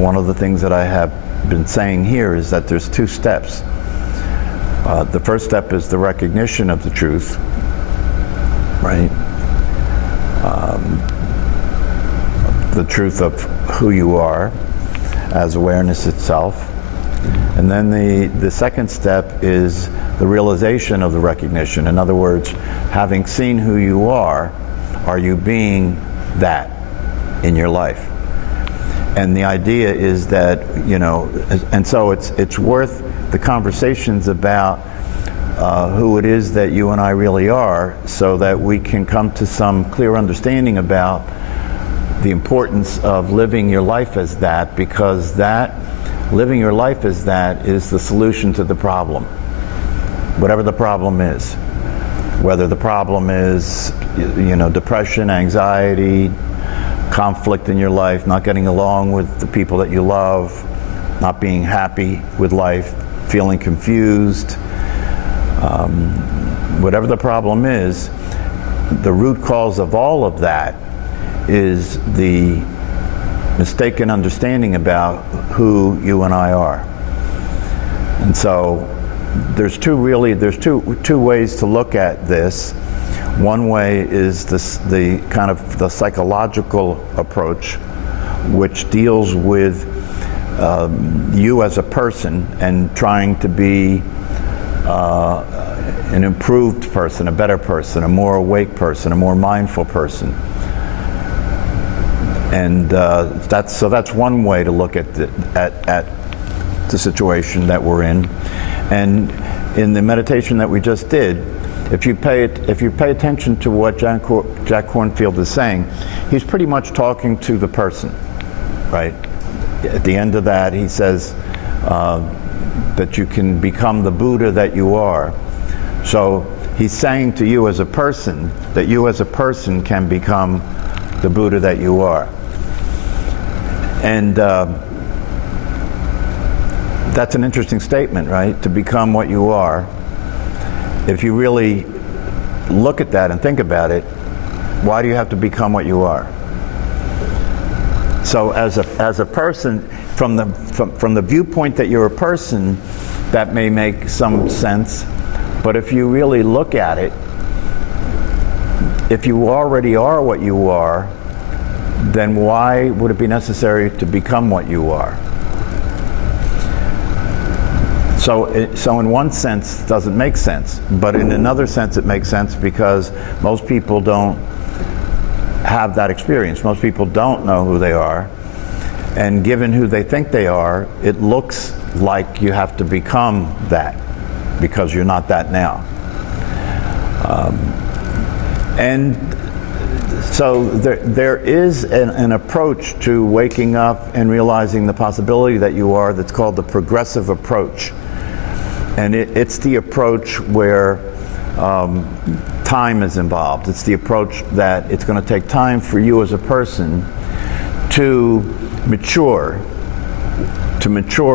one of the things that I have been saying here is that there's two steps. The first step is the recognition of the truth, right? The truth of who you are as awareness itself. And then the second step is the realization of the recognition. In other words, having seen who you are you being that in your life? And the idea is that, and so it's worth the conversations about who it is that you and I really are, so that we can come to some clear understanding about the importance of living your life as that, because that, living your life as that, is the solution to the problem. Whatever the problem is. Whether the problem is, depression, anxiety, conflict in your life, not getting along with the people that you love, not being happy with life, feeling confused, whatever the problem is, the root cause of all of that is the mistaken understanding about who you and I are. And so there's two ways to look at this. One way is the kind of the psychological approach, which deals with you as a person and trying to be an improved person, a better person, a more awake person, a more mindful person. And that's one way to look at the situation that we're in. And in the meditation that we just did, if you pay attention to what Jack Kornfield is saying, he's pretty much talking to the person, right? At the end of that, he says that you can become the Buddha that you are. So he's saying to you as a person that you as a person can become the Buddha that you are. And that's an interesting statement, right? To become what you are. If you really look at that and think about it, why do you have to become what you are? So as a person, from the viewpoint that you're a person, that may make some sense. But if you really look at it, if you already are what you are, then why would it be necessary to become what you are? So in one sense, it doesn't make sense. But in another sense, it makes sense because most people don't have that experience. Most people don't know who they are. And given who they think they are, it looks like you have to become that because you're not that now. And so there is an approach to waking up and realizing the possibility that you are that's called the progressive approach. And it's the approach where time is involved. It's the approach that it's going to take time for you as a person to mature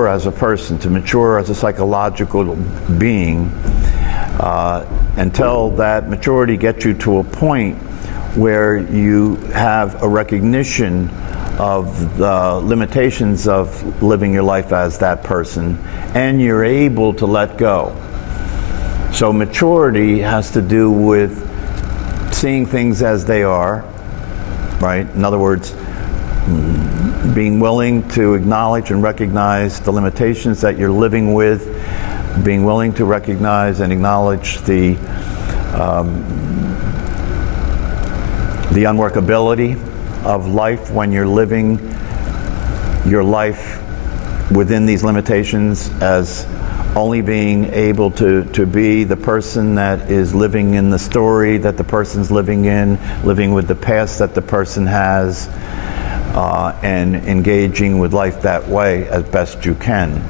as a person, to mature as a psychological being, until that maturity gets you to a point where you have a recognition of the limitations of living your life as that person, and you're able to let go. So maturity has to do with seeing things as they are, right? In other words, being willing to acknowledge and recognize the limitations that you're living with, being willing to recognize and acknowledge the unworkability of life when you're living your life within these limitations, as only being able to be the person that is living in the story that the person's living in, living with the past that the person has, and engaging with life that way as best you can.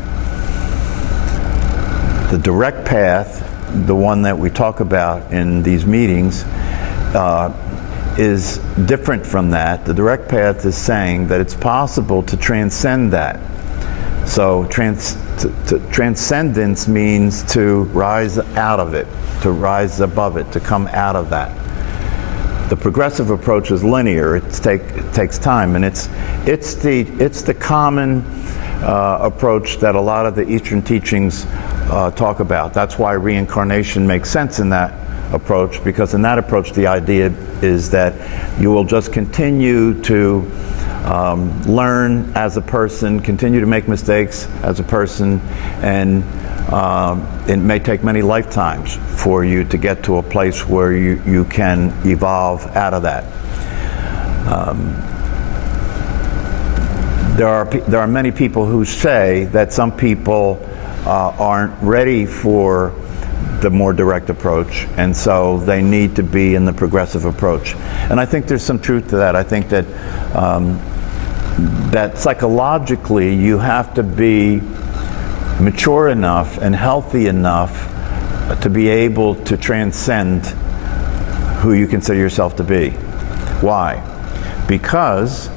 The direct path, the one that we talk about in these meetings, is different from that. The direct path is saying that it's possible to transcend that. So transcendence means to rise out of it, to rise above it, to come out of that. The progressive approach is linear. It takes time, and it's the common approach that a lot of the Eastern teachings talk about. That's why reincarnation makes sense in that approach, because in that approach the idea is that you will just continue to learn as a person, continue to make mistakes as a person, and it may take many lifetimes for you to get to a place where you can evolve out of that. There are many people who say that some people aren't ready for the more direct approach, and so they need to be in the progressive approach. And I think there's some truth to that. I think that that psychologically you have to be mature enough and healthy enough to be able to transcend who you consider yourself to be. Why? Because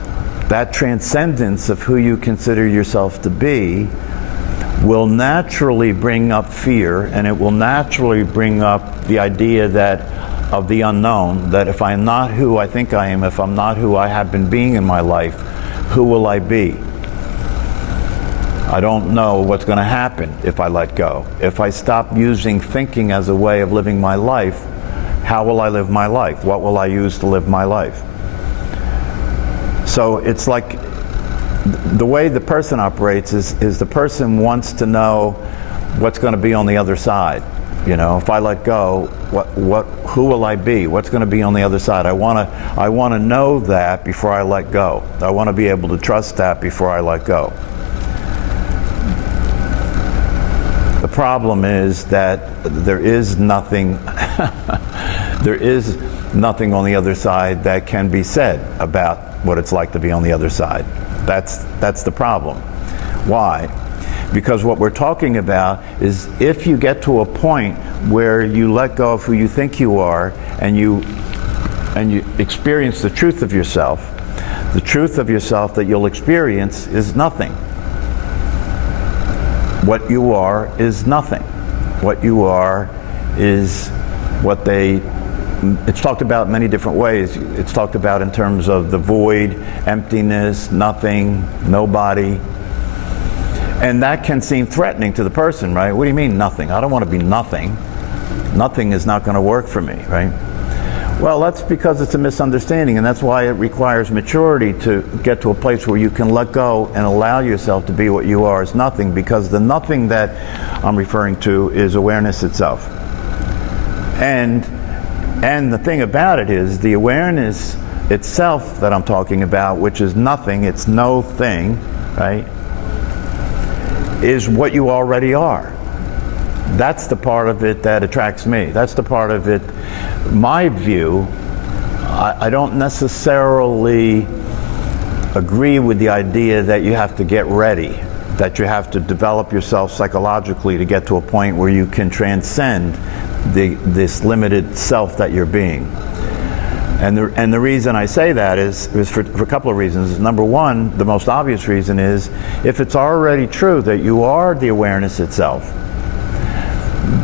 that transcendence of who you consider yourself to be will naturally bring up fear, and it will naturally bring up the idea that of the unknown, that if I'm not who I think I am, if I'm not who I have been being in my life, who will I be? I don't know what's going to happen if I let go. If I stop using thinking as a way of living my life, how will I live my life? What will I use to live my life? So it's like the way the person operates is the person wants to know what's going to be on the other side. You know, if I let go, who will I be? What's going to be on the other side? I want to know that before I let go. I want to be able to trust that before I let go. The problem is that there is nothing there is nothing on the other side that can be said about what it's like to be on the other side. That's the problem. Why? Because what we're talking about is if you get to a point where you let go of who you think you are and you experience the truth of yourself that you'll experience is nothing. What you are is nothing. What you are is what it's talked about in many different ways. It's talked about in terms of the void, emptiness, nothing, nobody. And that can seem threatening to the person, right? What do you mean nothing? I don't want to be nothing. Nothing is not going to work for me, right? Well, that's because it's a misunderstanding, and that's why it requires maturity to get to a place where you can let go and allow yourself to be what you are as nothing, because the nothing that I'm referring to is awareness itself. And the thing about it is the awareness itself that I'm talking about, which is nothing, it's no thing, right, is what you already are. That's the part of it that attracts me. That's the part of it, my view. I don't necessarily agree with the idea that you have to get ready, that you have to develop yourself psychologically to get to a point where you can transcend this limited self that you're being. And the reason I say that is for a couple of reasons. Number one, the most obvious reason is if it's already true that you are the awareness itself,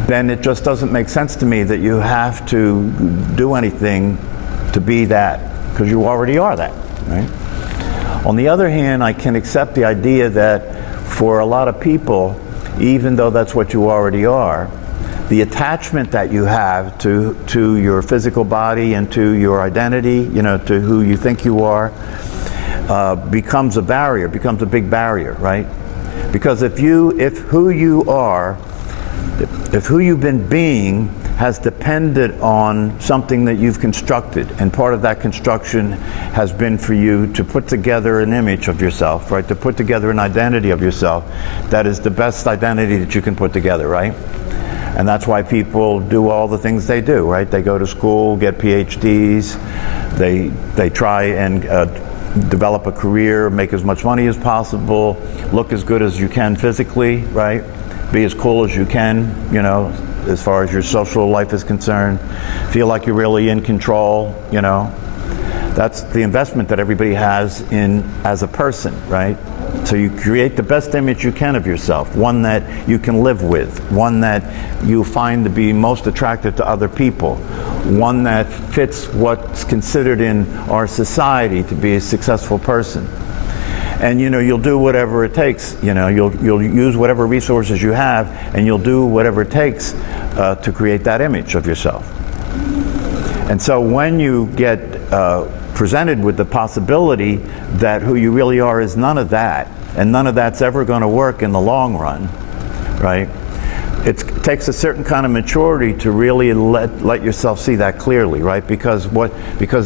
then it just doesn't make sense to me that you have to do anything to be that, because you already are that, right? On the other hand, I can accept the idea that for a lot of people, even though that's what you already are, the attachment that you have to your physical body and to your identity, you know, to who you think you are, becomes a barrier, becomes a big barrier, right? Because if who you've been being has depended on something that you've constructed, and part of that construction has been for you to put together an image of yourself, right? To put together an identity of yourself that is the best identity that you can put together, right? And that's why people do all the things they do, right? They go to school, get PhDs, they try and develop a career, make as much money as possible, look as good as you can physically, right? Be as cool as you can, you know, as far as your social life is concerned. Feel like you're really in control, you know. That's the investment that everybody has in as a person, right? So you create the best image you can of yourself, one that you can live with, one that you find to be most attractive to other people, one that fits what's considered in our society to be a successful person. And you'll do whatever it takes. You'll use whatever resources you have, and you'll do whatever it takes to create that image of yourself. And so when you get presented with the possibility that who you really are is none of that, and none of that's ever going to work in the long run, right? It takes a certain kind of maturity to really let yourself see that clearly, right? Because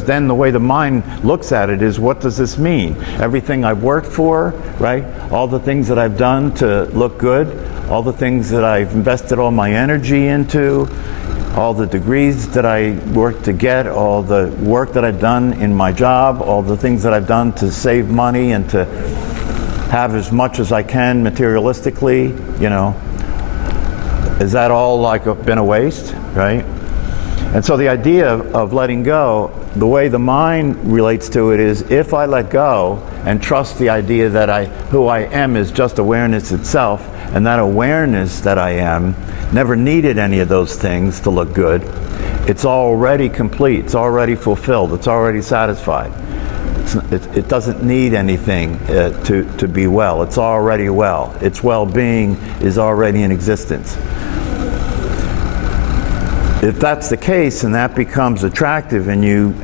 then the way the mind looks at it is, what does this mean? Everything I've worked for, right? All the things that I've done to look good, all the things that I've invested all my energy into, all the degrees that I worked to get, all the work that I've done in my job, all the things that I've done to save money and to have as much as I can materialistically, is that all been a waste, right? And so the idea of letting go, the way the mind relates to it is, if I let go and trust the idea that who I am is just awareness itself, and that awareness that I am never needed any of those things to look good, it's already complete, it's already fulfilled, it's already satisfied. It doesn't need anything to be well. It's already well. Its well-being is already in existence. If that's the case, and that becomes attractive, and you're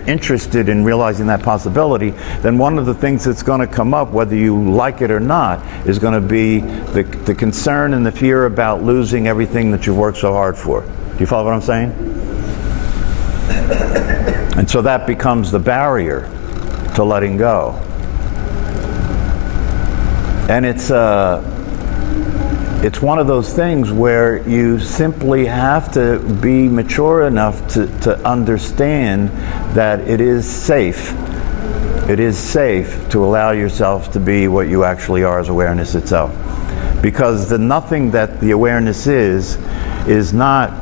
interested in realizing that possibility, then one of the things that's going to come up, whether you like it or not, is going to be the concern and the fear about losing everything that you've worked so hard for. Do you follow what I'm saying? And so that becomes the barrier to letting go. And it's one of those things where you simply have to be mature enough to understand that it is safe. It is safe to allow yourself to be what you actually are as awareness itself. Because the nothing that the awareness is not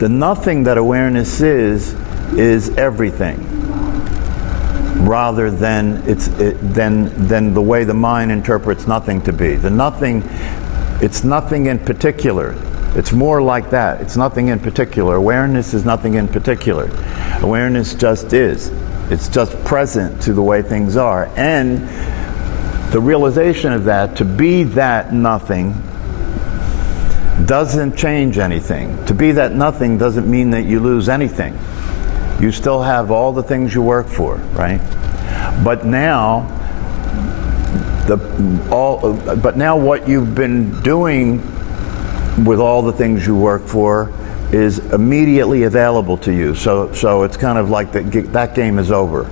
the nothing that awareness is everything, rather than than the way the mind interprets nothing to be. The nothing, it's nothing in particular. It's more like that. It's nothing in particular. Awareness is nothing in particular. Awareness just is. It's just present to the way things are. And the realization of that, to be that nothing, doesn't change anything. To be that nothing doesn't mean that you lose anything. You still have all the things you work for, right? But now, what you've been doing with all the things you work for is immediately available to you. So it's kind of like that game is over.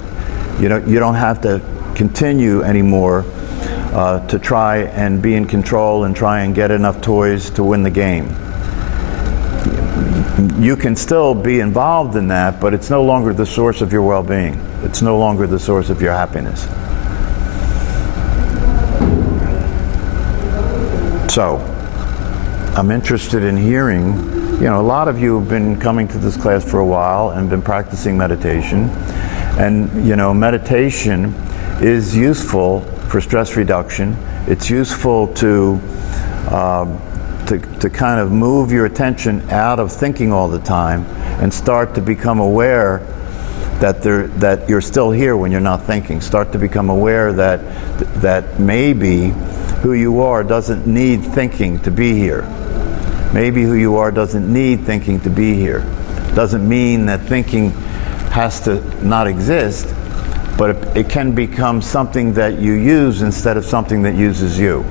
You don't have to continue anymore to try and be in control and try and get enough toys to win the game. You can still be involved in that, but it's no longer the source of your well-being. It's no longer the source of your happiness. So, I'm interested in hearing, a lot of you have been coming to this class for a while and been practicing meditation. And, meditation is useful for stress reduction. It's useful to kind of move your attention out of thinking all the time and start to become aware that you're still here when you're not thinking. Start to become aware that maybe who you are doesn't need thinking to be here. Maybe who you are doesn't need thinking to be here. Doesn't mean that thinking has to not exist, but it can become something that you use instead of something that uses you.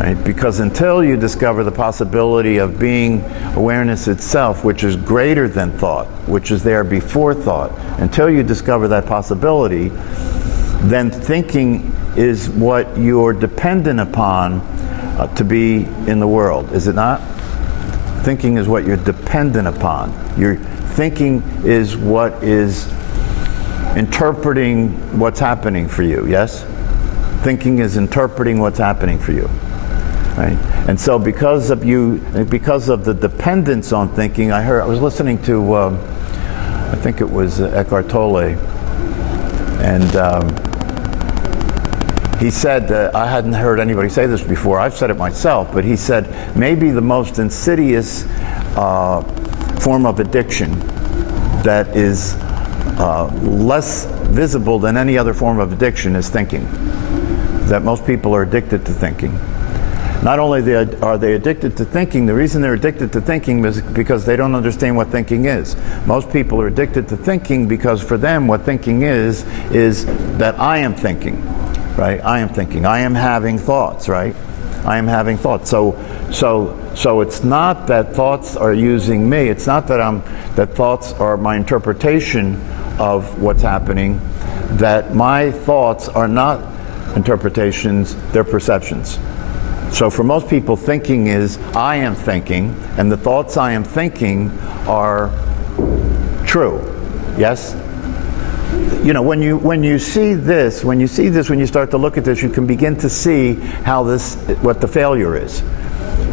Right? Because until you discover the possibility of being awareness itself, which is greater than thought, which is there before thought, until you discover that possibility, then thinking is what you're dependent upon to be in the world, is it not? Thinking is what you're dependent upon. Your thinking is what is interpreting what's happening for you, yes? Thinking is interpreting what's happening for you. Right? And so because of the dependence on thinking, I was listening to, I think it was Eckhart Tolle, and He said, I hadn't heard anybody say this before, I've said it myself, but he said maybe the most insidious form of addiction that is less visible than any other form of addiction is thinking. That most people are addicted to thinking. Not only are they addicted to thinking, the reason they're addicted to thinking is because they don't understand what thinking is. Most people are addicted to thinking because for them what thinking is that I am thinking, right? I am thinking. I am having thoughts, right? I am having thoughts. So it's not that thoughts are using me. It's not that thoughts are my interpretation of what's happening. That my thoughts are not interpretations, they're perceptions. So for most people, thinking is I am thinking, and the thoughts I am thinking are true. Yes? You know, when you see this, when you start to look at this, you can begin to see what the failure is,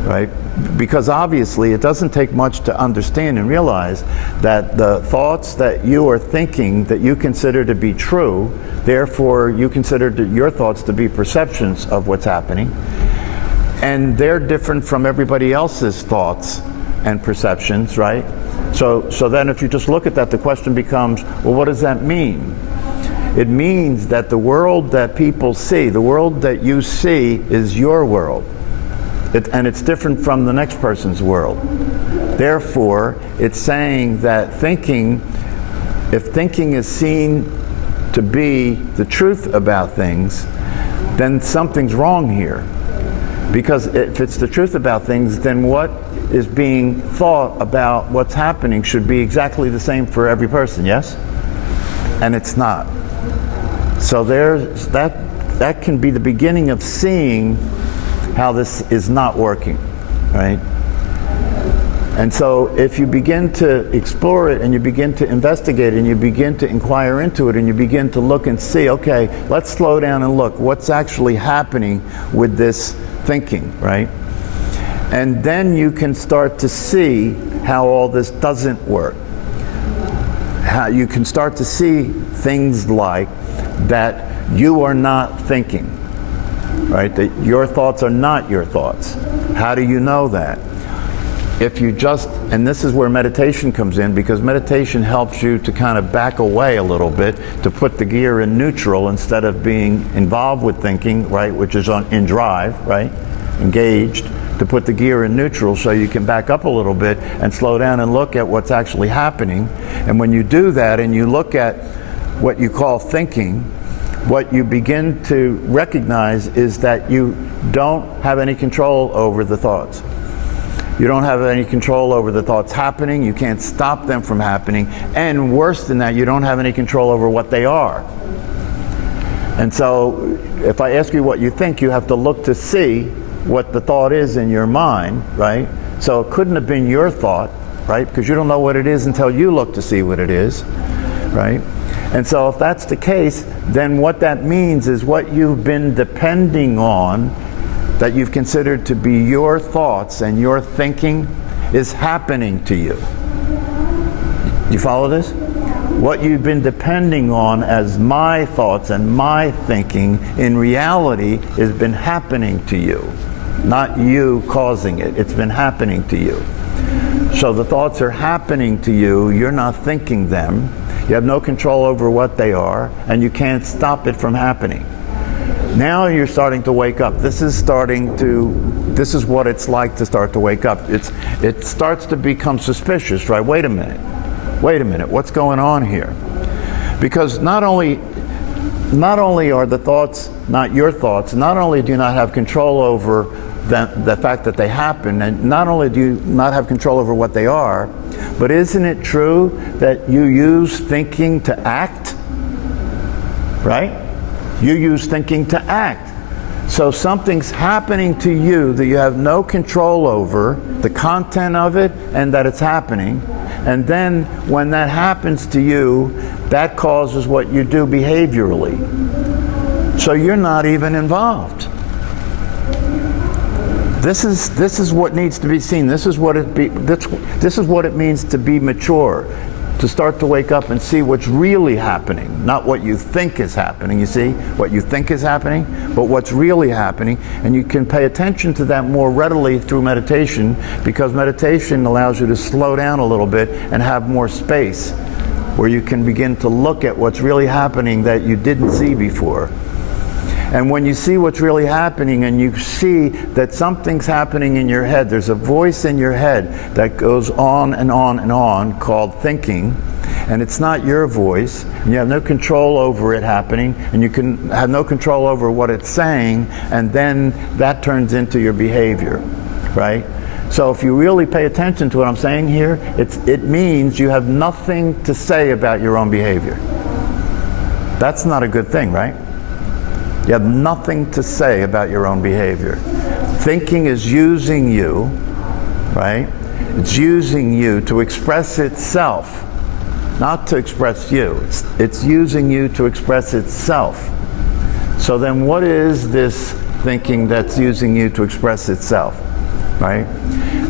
right? Because obviously it doesn't take much to understand and realize that the thoughts that you are thinking that you consider to be true, therefore you consider your thoughts to be perceptions of what's happening, and they're different from everybody else's thoughts and perceptions, right? So then if you just look at that, the question becomes, well, what does that mean? It means that the world that people see, the world that you see is your world. And it's different from the next person's world. Therefore, it's saying that if thinking is seen to be the truth about things, then something's wrong here. Because if it's the truth about things, then what is being thought about what's happening should be exactly the same for every person, yes? And it's not. So there's that can be the beginning of seeing how this is not working, right? And so if you begin to explore it and you begin to investigate it and you begin to inquire into it and you begin to look and see, okay, let's slow down and look what's actually happening with this thinking, right? And then you can start to see how all this doesn't work. How you can start to see things like that you are not thinking, right? That your thoughts are not your thoughts. How do you know that? If you just, and this is where meditation comes in, because meditation helps you to kind of back away a little bit, to put the gear in neutral instead of being involved with thinking, right, which is in drive, right, engaged, to put the gear in neutral so you can back up a little bit and slow down and look at what's actually happening. And when you do that and you look at what you call thinking, what you begin to recognize is that you don't have any control over the thoughts. You don't have any control over the thoughts happening. You can't stop them from happening. And worse than that, you don't have any control over what they are. And so if I ask you what you think, you have to look to see what the thought is in your mind, right? So it couldn't have been your thought, right? Because you don't know what it is until you look to see what it is, right? And so if that's the case, then what that means is what you've been depending on, that you've considered to be your thoughts and your thinking, is happening to you. You follow this? What you've been depending on as my thoughts and my thinking, in reality, has been happening to you. Not you causing it. It's been happening to you. So the thoughts are happening to you. You're not thinking them. You have no control over what they are, and you can't stop it from happening. Now you're starting to wake up. This is what it's like to start to wake up. It starts to become suspicious, right? Wait a minute, what's going on here? Because not only are the thoughts not your thoughts, not only do you not have control over the fact that they happen, and not only do you not have control over what they are, but isn't it true that you use thinking to act? Right? You use thinking to act. So something's happening to you that you have no control over, the content of it, and that it's happening. And then when that happens to you, that causes what you do behaviorally. So you're not even involved. This is what needs to be seen. This is what it means to be mature. to start to wake up and see what's really happening, not what you think is happening. You see, what you think is happening, but what's really happening, and you can pay attention to that more readily through meditation, because meditation allows you to slow down a little bit and have more space where you can begin to look at what's really happening that you didn't see before. And when you see what's really happening and you see that something's happening in your head, there's a voice in your head that goes on and on and on called thinking, and it's not your voice, and you have no control over it happening, and you can have no control over what it's saying, and then that turns into your behavior, right? So if you really pay attention to what I'm saying here, it means you have nothing to say about your own behavior. That's not a good thing, right? You have nothing to say about your own behavior. Thinking is using you, right? It's using you to express itself, not to express you. It's using you to express itself. So then what is this thinking that's using you to express itself, right?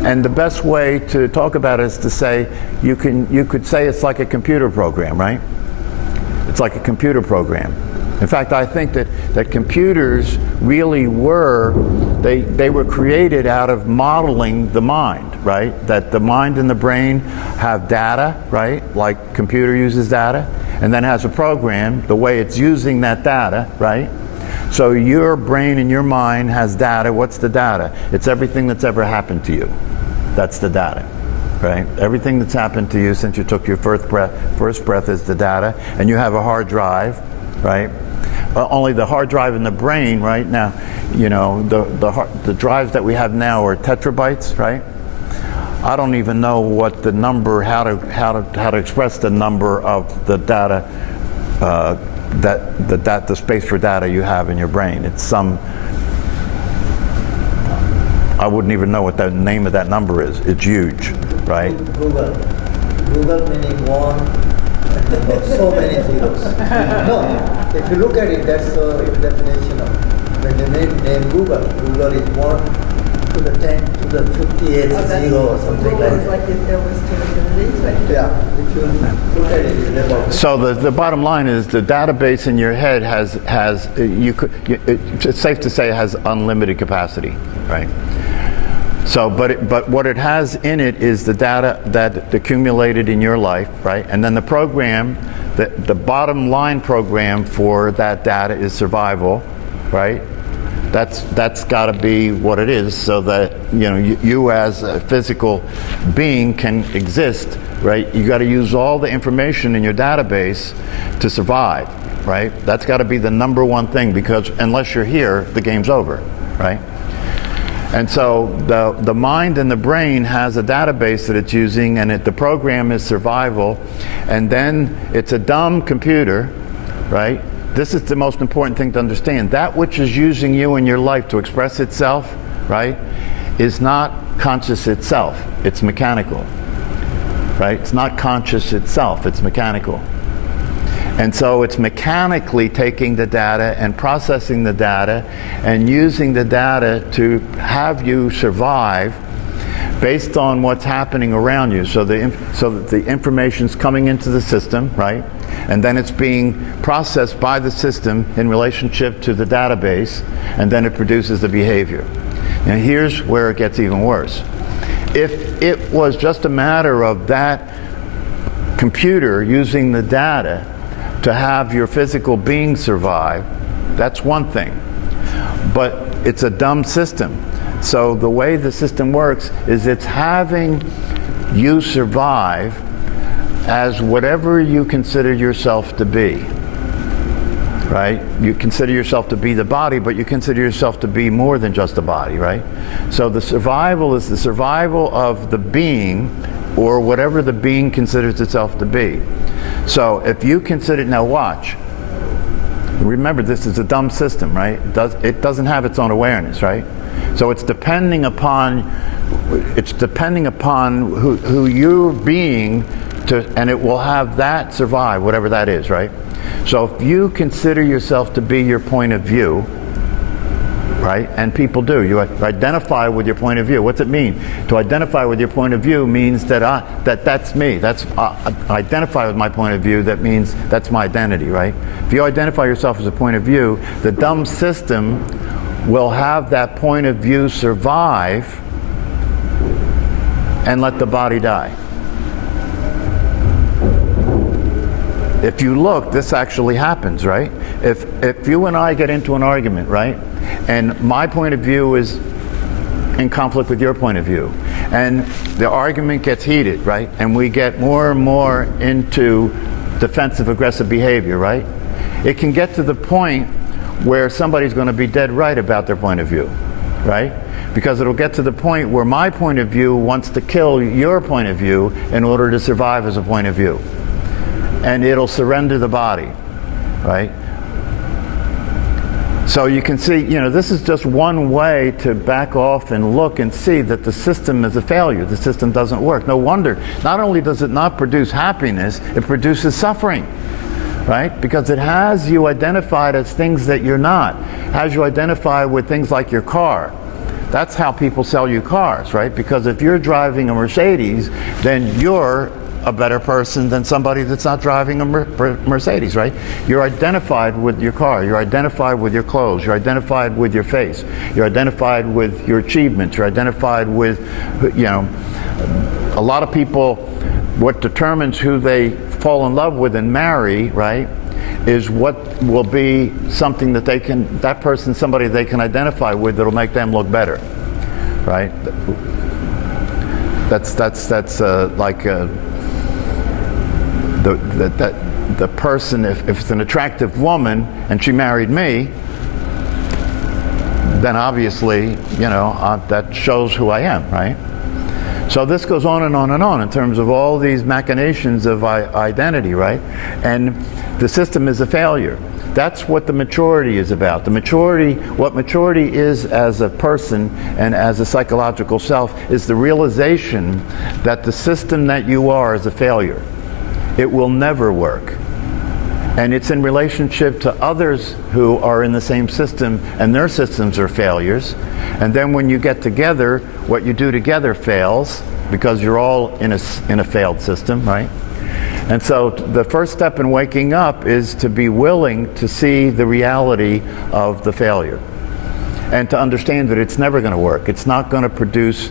And the best way to talk about it is to say, you could say it's like a computer program, right? It's like a computer program. In fact, I think that computers really were, they were created out of modeling the mind, right? That the mind and the brain have data, right? Like computer uses data, and then has a program, the way it's using that data, right? So your brain and your mind has data. What's the data? It's everything that's ever happened to you. That's the data, right? Everything that's happened to you since you took your first breath is the data, and you have a hard drive, right? Only the hard drive in the brain right now, you know, the drives that we have now are tetrabytes, right? I don't even know what the number, how to express the number of the data, the space for data you have in your brain. It's some, I wouldn't even know what the name of that number is. It's huge, right? Google meaning one, and so many zeros. No. If you look at it, that's the definition of, when you name Google, Google is 1 to the 10 to the 58th zero or something like that. Google is like if there was to infinity, right? Yeah, if you look at it, it's about. So the bottom line is the database in your head it's safe to say it has unlimited capacity, right? So, but what it has in it is the data that accumulated in your life, right? And then the program, the bottom line program for that data is survival, right? That's got to be what it is, so that you as a physical being can exist, right? You got to use all the information in your database to survive, right? That's got to be the number one thing, because unless you're here, the game's over, right? And so the mind and the brain has a database that it's using, and the program is survival, and then it's a dumb computer, right? This is the most important thing to understand. That which is using you in your life to express itself, right, is not conscious itself. It's mechanical, right? It's not conscious itself. It's mechanical. And so it's mechanically taking the data and processing the data and using the data to have you survive based on what's happening around you. So that the information's coming into the system, right? And then it's being processed by the system in relationship to the database, and then it produces the behavior. Now here's where it gets even worse. If it was just a matter of that computer using the data to have your physical being survive, that's one thing. But it's a dumb system. So the way the system works is it's having you survive as whatever you consider yourself to be, right? You consider yourself to be the body, but you consider yourself to be more than just the body, right? So the survival is the survival of the being, or whatever the being considers itself to be. So if you consider, now watch, remember this is a dumb system, right? It doesn't have its own awareness, right? So it's depending upon who you're being and it will have that survive, whatever that is, right? So if you consider yourself to be your point of view, right? And people do. You identify with your point of view. What's it mean? To identify with your point of view means that that's me. Identify with my point of view. That means that's my identity, right? If you identify yourself as a point of view, the dumb system will have that point of view survive and let the body die. If you look, this actually happens, right? If you and I get into an argument, right, and my point of view is in conflict with your point of view, and the argument gets heated, right, and we get more and more into defensive aggressive behavior, right, it can get to the point where somebody's going to be dead right about their point of view, right? Because it'll get to the point where my point of view wants to kill your point of view in order to survive as a point of view. And it'll surrender the body, right? So you can see, this is just one way to back off and look and see that the system is a failure. The system doesn't work. No wonder, not only does it not produce happiness, it produces suffering, right? Because it has you identified as things that you're not. Has you identify with things like your car. That's how people sell you cars, right? Because if you're driving a Mercedes, then you're a better person than somebody that's not driving a Mercedes, right? You're identified with your car, you're identified with your clothes, you're identified with your face, you're identified with your achievements, you're identified with, a lot of people, what determines who they fall in love with and marry, right, is what will be something that person, somebody they can identify with that'll make them look better, right? That's like the person, if it's an attractive woman and she married me, then obviously, that shows who I am, right? So this goes on and on and on in terms of all these machinations of identity, right? And the system is a failure. That's what the maturity is about. What maturity is as a person and as a psychological self is the realization that the system that you are is a failure. It will never work. And it's in relationship to others who are in the same system and their systems are failures. And then when you get together, what you do together fails because you're all in a failed system, right? And so the first step in waking up is to be willing to see the reality of the failure and to understand that it's never going to work. It's not going to produce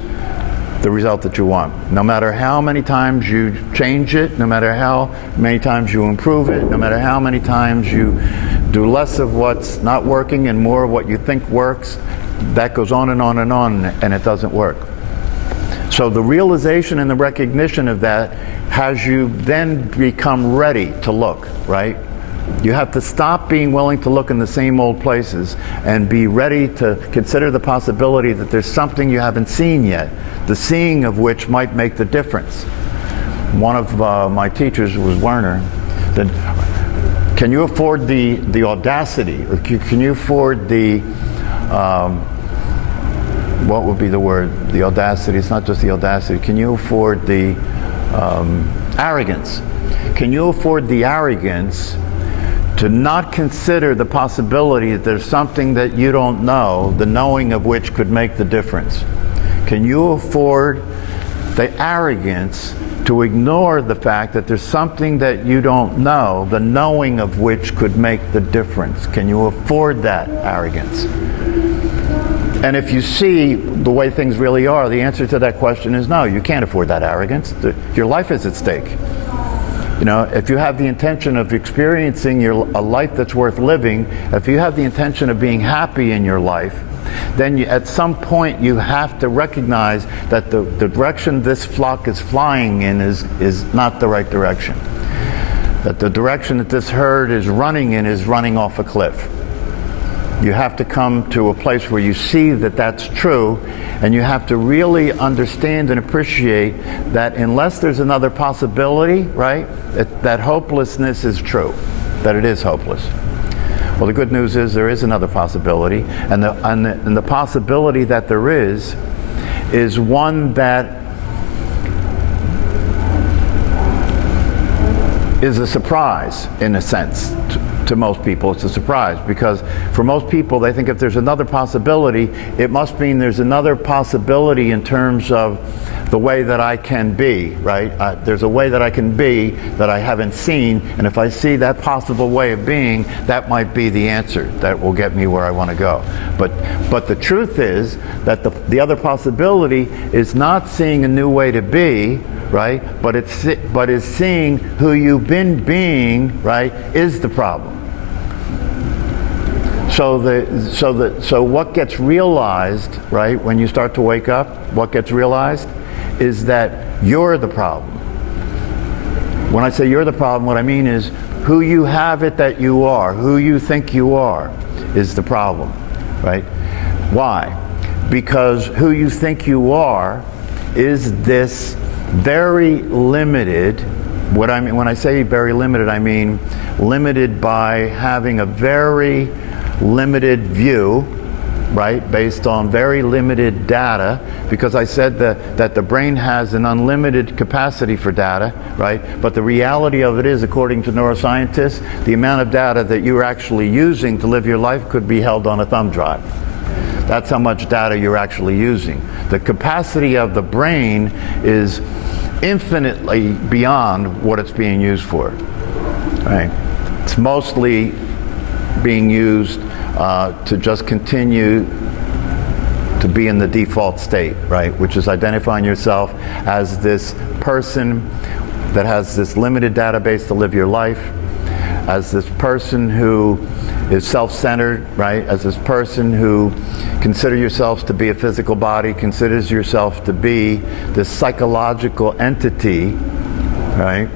the result that you want. No matter how many times you change it, no matter how many times you improve it, no matter how many times you do less of what's not working and more of what you think works, that goes on and on and on, and it doesn't work. So the realization and the recognition of that has you then become ready to look, right? You have to stop being willing to look in the same old places and be ready to consider the possibility that there's something you haven't seen yet, the seeing of which might make the difference. One of my teachers was Werner. That, can you afford the audacity, or can you afford the what would be the word? The audacity. It's not just the audacity. Can you afford the arrogance? Can you afford the arrogance to not consider the possibility that there's something that you don't know, the knowing of which could make the difference? Can you afford the arrogance to ignore the fact that there's something that you don't know, the knowing of which could make the difference? Can you afford that arrogance? And if you see the way things really are, the answer to that question is no, you can't afford that arrogance. Your life is at stake. If you have the intention of experiencing a life that's worth living, if you have the intention of being happy in your life, then at some point you have to recognize that the direction this flock is flying in is not the right direction. That the direction that this herd is running in is running off a cliff. You have to come to a place where you see that that's true, and you have to really understand and appreciate that unless there's another possibility, right, that hopelessness is true, that it is hopeless. Well, the good news is there is another possibility, and the possibility that there is one that is a surprise, in a sense, To most people, it's a surprise, because for most people, they think if there's another possibility, it must mean there's another possibility in terms of the way that I can be, right? There's a way that I can be that I haven't seen, and if I see that possible way of being, that might be the answer that will get me where I want to go. But the truth is that the other possibility is not seeing a new way to be, right? But is seeing who you've been being, right, is the problem. So what gets realized, right, when you start to wake up, what gets realized is that you're the problem. When I say you're the problem, what I mean is who you have it that you are, who you think you are, is the problem, right? Why? Because who you think you are is this very limited, what I mean when I say very limited, I mean limited by having a very limited view, right, based on very limited data, because I said that the brain has an unlimited capacity for data, right, but the reality of it is, according to neuroscientists, the amount of data that you're actually using to live your life could be held on a thumb drive. That's how much data you're actually using. The capacity of the brain is infinitely beyond what it's being used for, right? It's mostly being used to just continue to be in the default state, right? Which is identifying yourself as this person that has this limited database to live your life, as this person who is self-centered, right? As this person who considers yourself to be a physical body, considers yourself to be this psychological entity, right?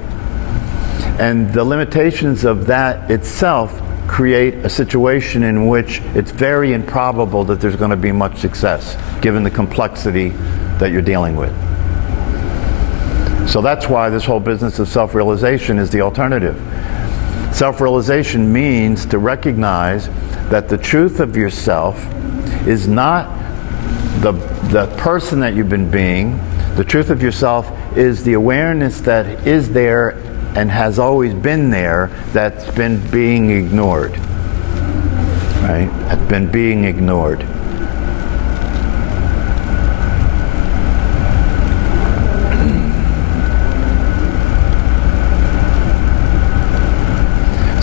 And the limitations of that itself create a situation in which it's very improbable that there's going to be much success, given the complexity that you're dealing with. So that's why this whole business of self-realization is the alternative. Self-realization means to recognize that the truth of yourself is not the person that you've been being. The truth of yourself is the awareness that is there and has always been there, that's been being ignored, right? That's been being ignored.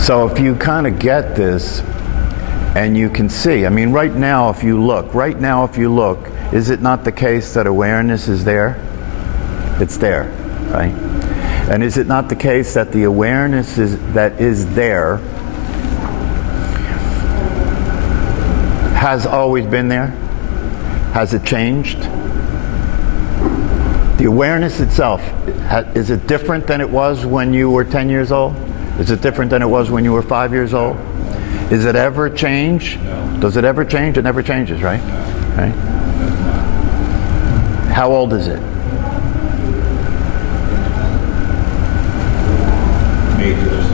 So if you kind of get this, and you can see, I mean, right now if you look, is it not the case that awareness is there? It's there, right? And is it not the case that the awareness that is there has always been there? Has it changed? The awareness itself, is it different than it was when you were 10 years old? Is it different than it was when you were 5 years old? Is it ever change? No. Does it ever change? It never changes, right? No. Right? How old is it? Majors.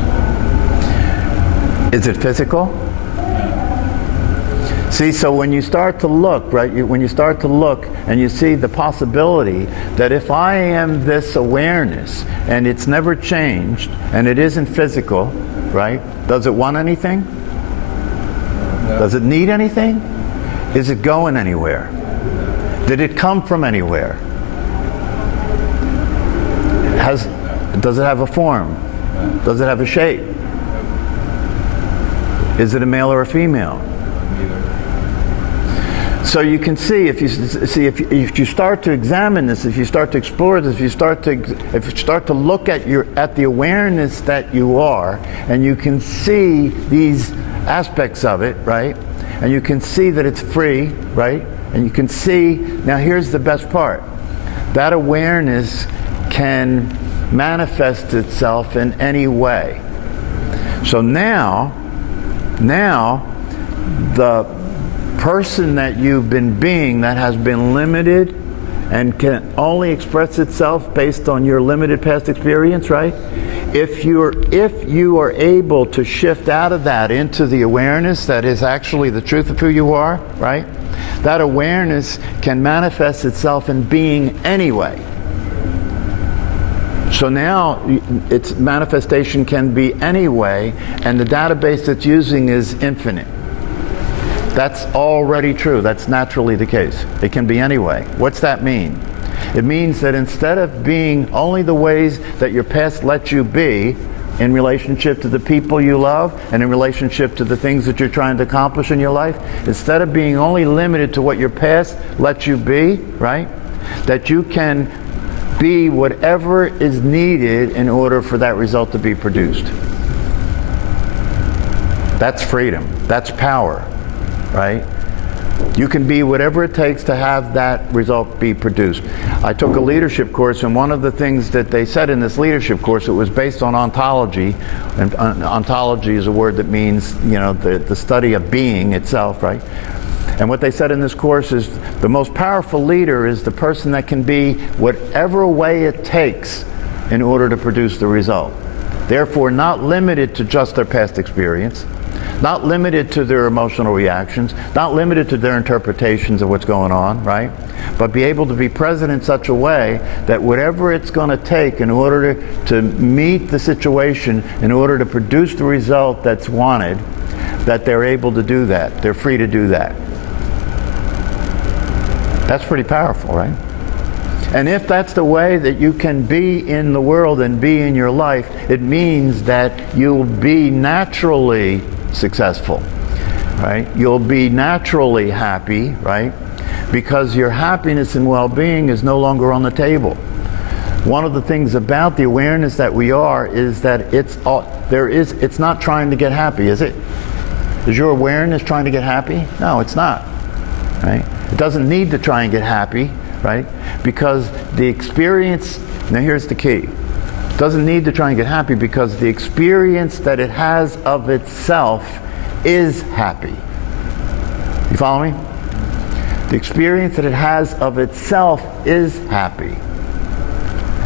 Is it physical? See, so when you start to look, right, when you start to look and you see the possibility that if I am this awareness and it's never changed and it isn't physical, right, does it want anything? No. Does it need anything? Is it going anywhere? Did it come from anywhere? Does it have a form? Does it have a shape? Is it a male or a female? So you can see if you start to examine this, if you start to explore this, if you start to look at the awareness that you are, and you can see these aspects of it, right? And you can see that it's free, right? And you can see, now here's the best part. That awareness can manifest itself in any way. So now the person that you've been being that has been limited and can only express itself based on your limited past experience, right? If you are able to shift out of that into the awareness that is actually the truth of who you are, right? That awareness can manifest itself in being anyway. So now its manifestation can be any way, and the database it's using is infinite. That's already true. That's naturally the case. It can be any way. What's that mean? It means that instead of being only the ways that your past let you be, in relationship to the people you love and in relationship to the things that you're trying to accomplish in your life, instead of being only limited to what your past lets you be, right? That you can be whatever is needed in order for that result to be produced. That's freedom. That's power, right? You can be whatever it takes to have that result be produced. I took a leadership course, and one of the things that they said in this leadership course, it was based on ontology, and ontology is a word that means, the study of being itself, right? And what they said in this course is the most powerful leader is the person that can be whatever way it takes in order to produce the result. Therefore, not limited to just their past experience, not limited to their emotional reactions, not limited to their interpretations of what's going on, right? But be able to be present in such a way that whatever it's going to take in order to meet the situation, in order to produce the result that's wanted, that they're able to do that. They're free to do that. That's pretty powerful, right? And if that's the way that you can be in the world and be in your life, it means that you'll be naturally successful, right? You'll be naturally happy, right? Because your happiness and well-being is no longer on the table. One of the things about the awareness that we are is that it's not trying to get happy, is it? Is your awareness trying to get happy? No, it's not, right? It doesn't need to try and get happy, right? Because the experience, now here's the key. It doesn't need to try and get happy because the experience that it has of itself is happy. You follow me? The experience that it has of itself is happy.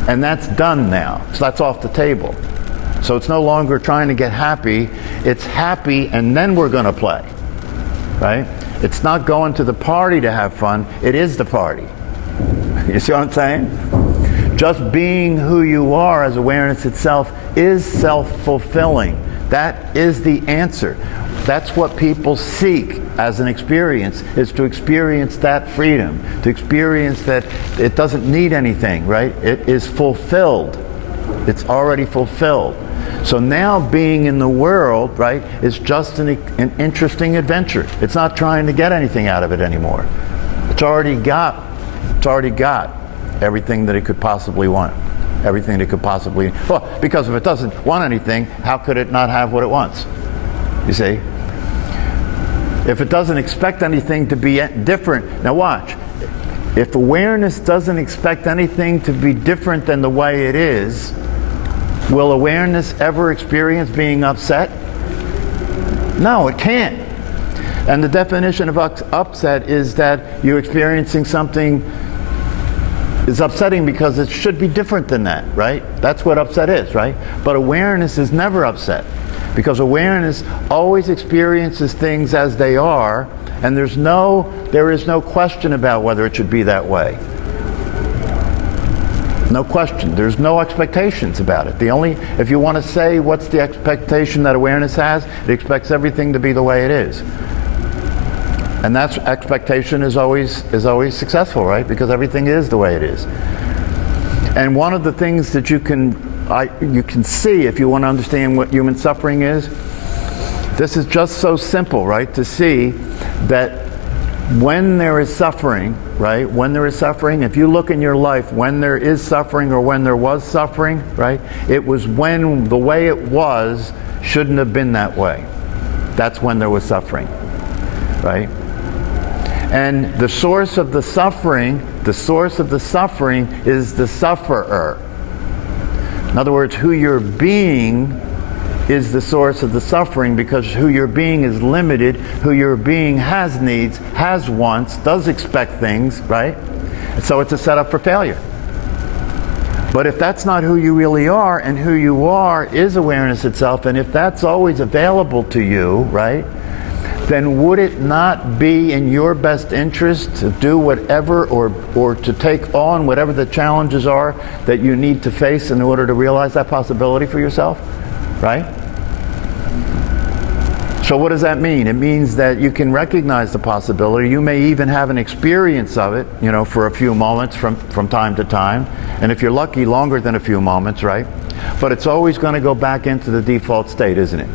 And that's done now. So that's off the table. So it's no longer trying to get happy. It's happy and then we're going to play, right? It's not going to the party to have fun. It is the party. You see what I'm saying? Just being who you are as awareness itself is self-fulfilling. That is the answer. That's what people seek as an experience, is to experience that freedom, to experience that it doesn't need anything, right? It is fulfilled. It's already fulfilled. So now being in the world, right, is just an interesting adventure. It's not trying to get anything out of it anymore. It's already got everything that it could possibly want. Everything that it could possibly, well, because if it doesn't want anything, how could it not have what it wants? You see? If it doesn't expect anything to be different, now watch. If awareness doesn't expect anything to be different than the way it is, will awareness ever experience being upset? No, it can't. And the definition of upset is that you're experiencing something is upsetting because it should be different than that, right? That's what upset is, right? But awareness is never upset because awareness always experiences things as they are, and there is no question about whether it should be that way. No question. There's no expectations about it. If you want to say what's the expectation that awareness has, it expects everything to be the way it is. And that expectation is always successful, right? Because everything is the way it is. And one of the things that you can see if you want to understand what human suffering is, this is just so simple, right? To see that when there is suffering, right? When there is suffering, if you look in your life, when there is suffering or when there was suffering, right? It was when the way it was shouldn't have been that way. That's when there was suffering, right? And the source of the suffering is the sufferer. In other words, who you're being is the source of the suffering, because who you're being is limited, who you're being has needs, has wants, does expect things, right? And so it's a setup for failure. But if that's not who you really are, and who you are is awareness itself, and if that's always available to you, right, then would it not be in your best interest to do whatever or to take on whatever the challenges are that you need to face in order to realize that possibility for yourself? Right? So what does that mean? It means that you can recognize the possibility. You may even have an experience of it, you know, for a few moments from time to time. And if you're lucky, longer than a few moments, right? But it's always going to go back into the default state, isn't it?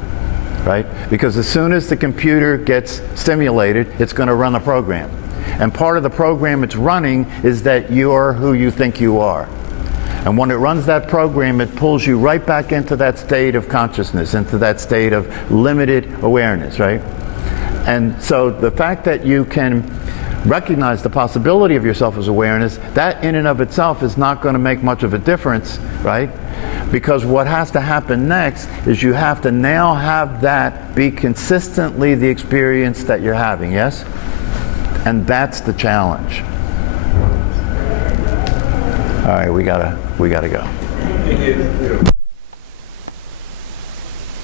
Right? Because as soon as the computer gets stimulated, it's going to run a program. And part of the program it's running is that you're who you think you are. And when it runs that program, it pulls you right back into that state of consciousness, into that state of limited awareness, right? And so the fact that you can recognize the possibility of yourself as awareness, that in and of itself is not going to make much of a difference, right? Because what has to happen next is you have to now have that be consistently the experience that you're having, yes? And that's the challenge. All right, we gotta go. Thank you.